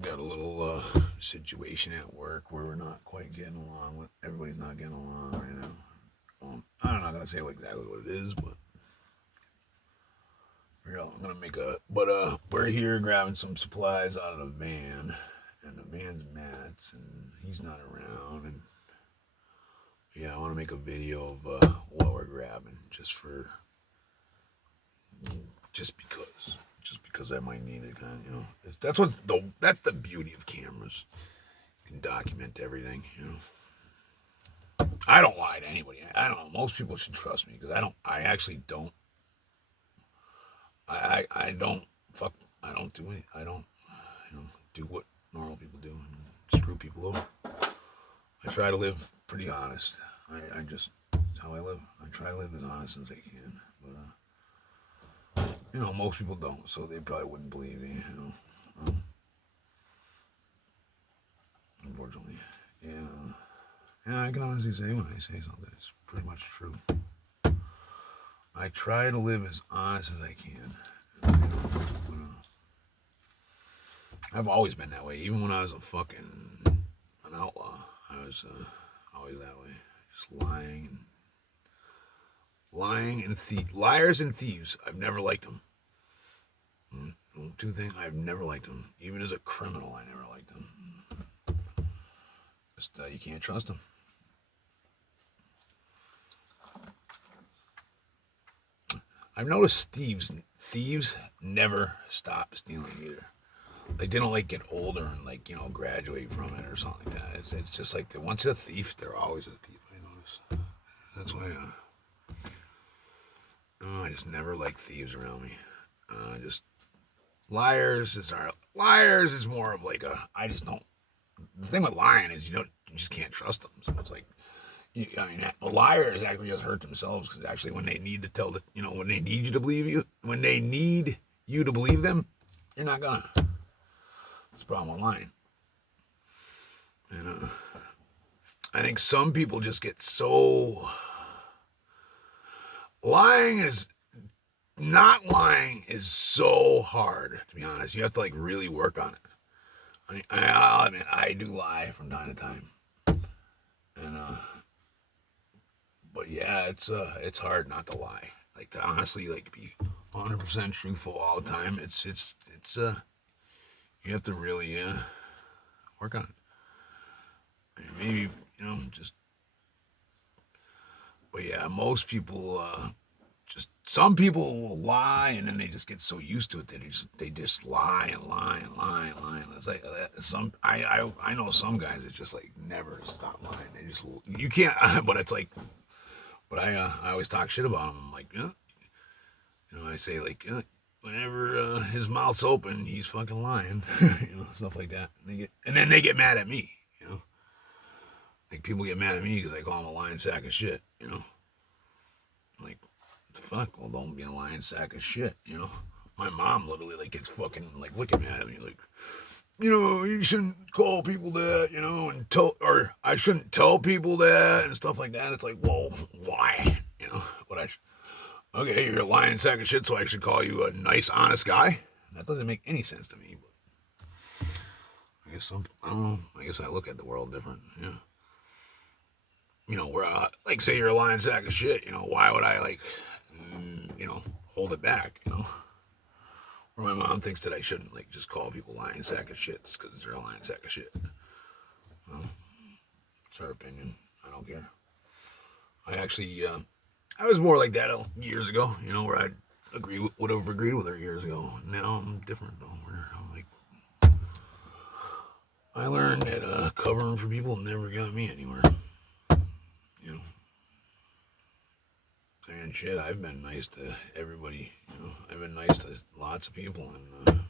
got a little situation at work where we're not quite getting along. Everybody's not getting along right now. I'm not gonna say exactly what it is, but I'm gonna make a. But we're here grabbing some supplies out of the van, and the van's Matt's, and he's not around. And yeah, I want to make a video of what we're grabbing, just because I might need it. Kind of, that's the beauty of cameras. You can document everything. I don't lie to anybody. I don't know. Most people should trust me because I don't. I actually don't. I don't fuck. I don't do any. I don't do what normal people do and screw people over. I try to live pretty honest. I just that's how I live. I try to live as honest as I can. But most people don't, so they probably wouldn't believe me. Unfortunately, yeah. Yeah, I can honestly say when I say something, it's pretty much true. I try to live as honest as I can. I've always been that way. Even when I was an outlaw, I was always that way. Just lying and liars and thieves. I've never liked them. Two things I've never liked them. Even as a criminal, I never liked them. Just you can't trust them. I've noticed thieves never stop stealing either. Like they don't get older and graduate from it or something like that. It's just like once you're a thief, they're always a thief. I notice. That's why I just never like thieves around me. Just liars is more of like a I just don't. The thing with lying is you just can't trust them. So it's like liars actually just hurt themselves because actually when they need to tell when they need you to believe you, when they need you to believe them, you're not gonna. That's the problem with lying. And I think some people just get so lying is not lying is so hard to be honest. You have to really work on it. I'll admit I do lie from time to time, and but yeah, it's hard not to lie. Like to honestly be 100% truthful all the time. It's you have to really work on it. Maybe just but yeah, most people just some people will lie and then they just get so used to it that they just lie and lie and lie and lie. And it's like I know some guys that just never stop lying. They just you can't. But it's like, but I always talk shit about them. I'm like, I say whenever his mouth's open, he's fucking lying. Stuff like that. And then they get mad at me. Like people get mad at me because I call him a lying sack of shit. Like what the fuck? Well, don't be a lying sack of shit. My mom literally gets fucking wicked mad at me. You shouldn't call people that. Or I shouldn't tell people that and stuff like that. It's like, well, why? What okay, you're a lying sack of shit, so I should call you a nice, honest guy. That doesn't make any sense to me. But I don't know. I guess I look at the world different. Yeah. Where say you're a lying sack of shit. Why would I hold it back? Or my mom thinks that I shouldn't just call people lying sack of shits because they're a lying sack of shit. Well, it's her opinion. I don't care. I actually, I was more like that years ago. Where I would have agreed with her years ago. Now I'm different though. Where I'm I learned that covering for people never got me anywhere. And shit, I've been nice to everybody. I've been nice to lots of people, and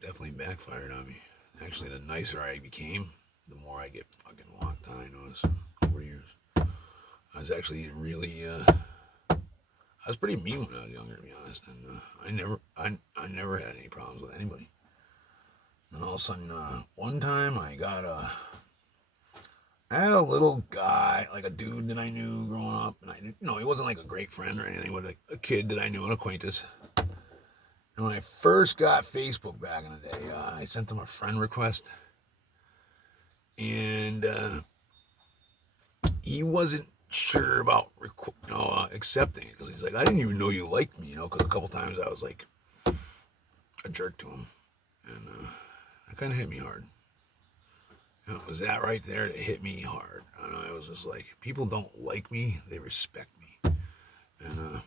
definitely backfired on me. Actually, the nicer I became, the more I get fucking walked on. I noticed over years. I was actually really, I was pretty mean when I was younger, to be honest, and I never had any problems with anybody. And all of a sudden, one time I had a little guy, like a dude that I knew growing up, and he wasn't like a great friend or anything, but a kid that I knew, an acquaintance. And when I first got Facebook back in the day, I sent them a friend request, and he wasn't sure about accepting it because he's like, I didn't even know you liked me, because a couple times I was like a jerk to him, and that kind of hit me hard. It was that right there that hit me hard. And I was just like, people don't like me, they respect me. And,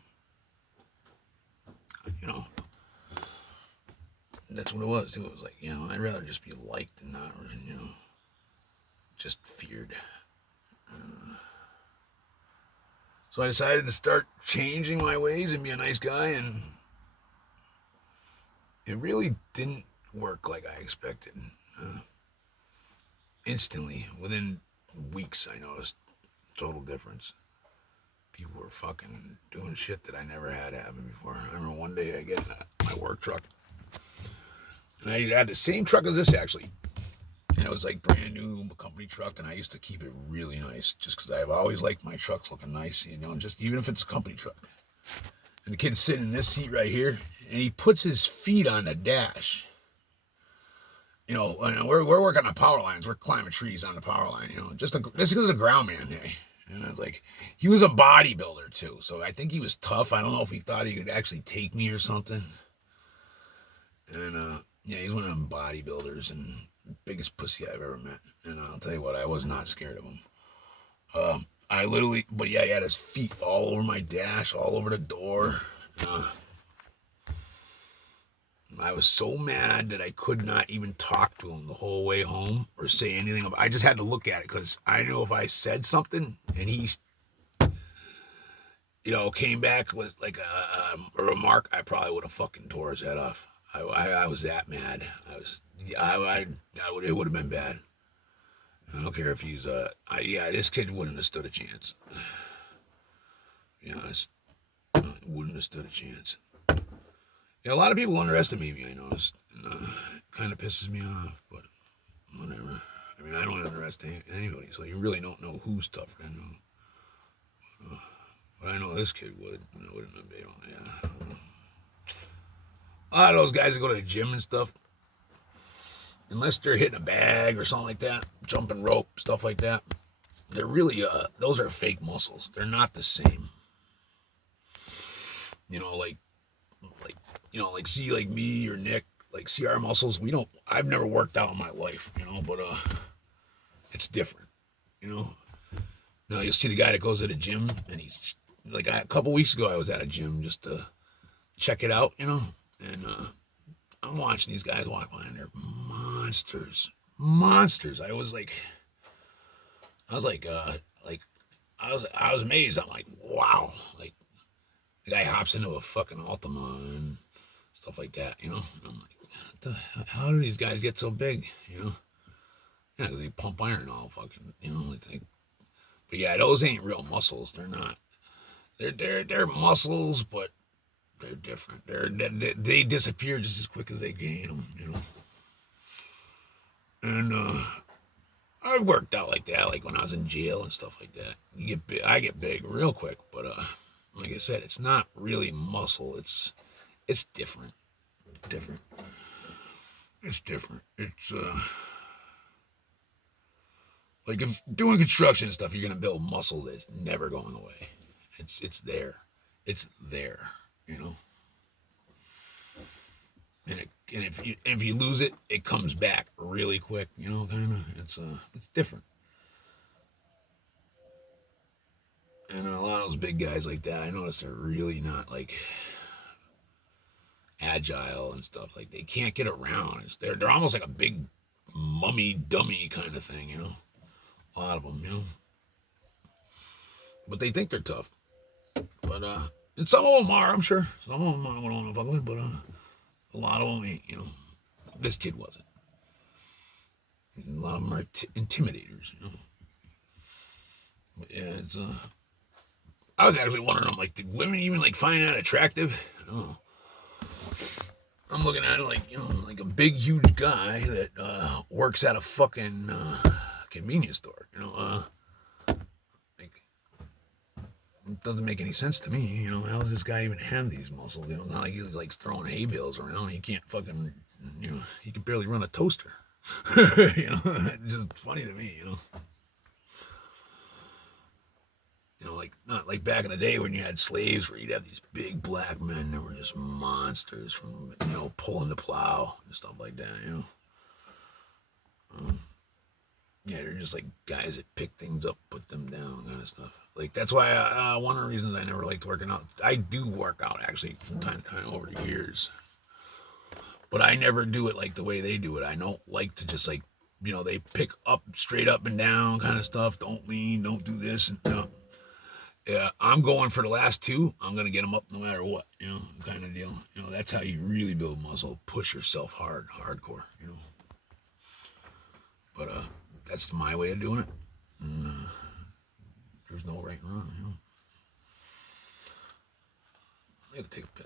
that's what it was, too. It was like, I'd rather just be liked and not, just feared. So I decided to start changing my ways and be a nice guy, and it really didn't work like I expected. Instantly, within weeks, I noticed total difference. People were fucking doing shit that I never had happen before. I remember one day I get in my work truck, and I had the same truck as this actually, and it was like brand new company truck, and I used to keep it really nice just because I've always liked my trucks looking nice, just even if it's a company truck. And the kid's sitting in this seat right here, and he puts his feet on the dash. We're working on power lines. We're climbing trees on the power line, just because a ground man, hey. And I was like, he was a bodybuilder too. So I think he was tough. I don't know if he thought he could actually take me or something. And he's one of them bodybuilders and biggest pussy I've ever met. And I'll tell you what, I was not scared of him. He had his feet all over my dash, all over the door. I was so mad that I could not even talk to him the whole way home or say anything. I just had to look at it because I knew if I said something and he, came back with like a remark, I probably would have fucking tore his head off. I was that mad. It would have been bad. I don't care if he's this kid wouldn't have stood a chance. Wouldn't have stood a chance. Yeah, a lot of people underestimate me, I noticed. And, it kind of pisses me off, but whatever. I mean, I don't underestimate anybody, so you really don't know who's tougher than who. But I know this kid would. Wouldn't have been, yeah. A lot of those guys that go to the gym and stuff, unless they're hitting a bag or something like that, jumping rope, stuff like that, they're really, those are fake muscles. They're not the same. See, like me or Nick, like, see our muscles. I've never worked out in my life, but it's different, Now you'll see the guy that goes to the gym, and he's like, a couple weeks ago I was at a gym just to check it out, and I'm watching these guys walk by, and they're monsters. I was amazed. I'm like, wow, like the guy hops into a fucking Altima and stuff like that, And I'm like, how do these guys get so big, because they pump iron all fucking, but yeah, those ain't real muscles. They're not. They're muscles, but they're different. They disappear just as quick as they gain them, And I worked out like that, like when I was in jail and stuff like that. I get big real quick, but like I said, it's not really muscle. It's different. It's different. It's like if doing construction and stuff, you're gonna build muscle that's never going away. It's there. It's there, And if you lose it, it comes back really quick, kind of. It's different. And a lot of those big guys like that, I notice they're really not like agile and stuff. Like they can't get around. They're almost like a big mummy dummy kind of thing, A lot of them, But they think they're tough. But and some of them are, I'm sure. Some of them I don't want to fuck with, but a lot of them ain't, This kid wasn't. A lot of them are intimidators, But yeah, it's I was actually wondering, I'm like, did women even like find that attractive? I don't know. I'm looking at it like, like a big, huge guy that works at a fucking convenience store, like doesn't make any sense to me. You know, how does this guy even have these muscles? You know, not like he's like throwing hay bales around. He can't fucking, you know, he can barely run a toaster. You know, it's just funny to me. You know, like not like back in the day when you had slaves, where you'd have these big black men that were just monsters from, you know, pulling the plow and stuff like that. You know. Yeah, they're just like guys that pick things up, put them down, kind of stuff. Like that's why one of the reasons I never liked working out. I do work out actually from time to time over the years, but I never do it like the way they do it. I don't like to just like, you know, they pick up straight up and down kind of stuff. Don't lean, don't do this, and no. Yeah, I'm going for the last two. I'm gonna get them up no matter what, you know, kind of deal. You know, that's how you really build muscle. Push yourself hard, hardcore, you know. But that's my way of doing it. And, there's no right and wrong, you know. I gotta take a piss.